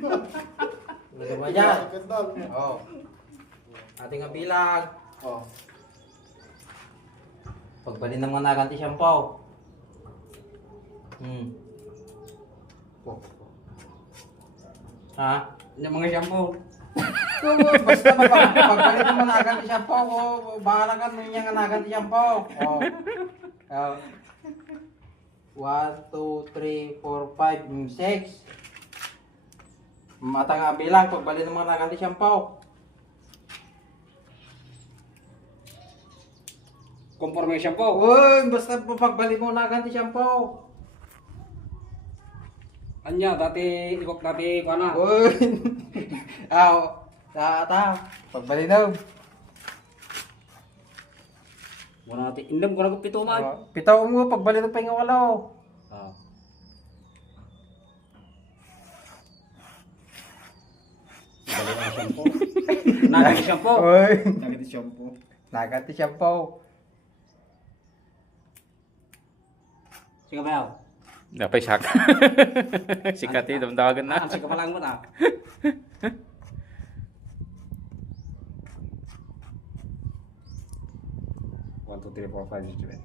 Ano ba yan? Oh. Ating kabilang. Oh. Pagbalin ng mga naganti shampoo. Oh. Ha? Yung mga shampoo. Basta pagbalin ng mga naganti shampoo. Oh, bahala ka nun yung naganti shampoo. Oh. Oh. 1, 2, 3, 4, 5, 6. Mata nga bilang pagbalin ng mga naganti shampoo. Conforme shampoo. Uy, basta pagbalik mo naganti shampoo. Anya, dati ikok dati ko na. Uy. Ta. Pagbalik na. Muna natin, indam ko na kung pito man. Pitaw mo pagbalik ng pahinga walo. Ah. Balik ang shampoo. Naganti shampoo. Uy. Naganti shampoo. Naganti shampoo. Sige ba? Dapat siyak. Sikat itu tawagan na. Sige pa lang mo na. One, two, three, four, five, six, seven.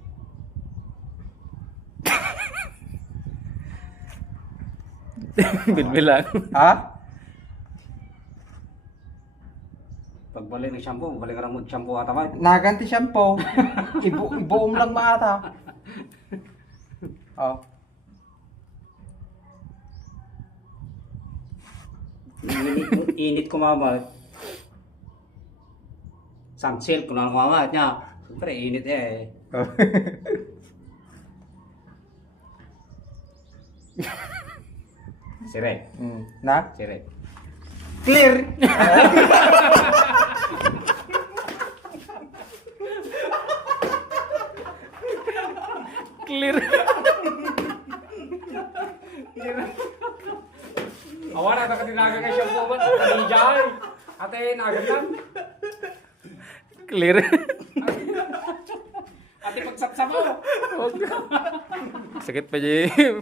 Bilbilang. Ha? Pagbalik ng shampoo, balik ka lang mag-shampoo ata ba? Naganti shampoo. Ibuom lang maata. Oh. Init ko mama. Sunsilk ko na mama niya. Siyempre init eh. Sire. Na? Sire. Clear. Clear. Awan ata ka tinaga kay shampoo ba? Hindi dyan. Ate, nagan lang. Clear. Ate, pagsapsap mo. Sakit pa, Jim.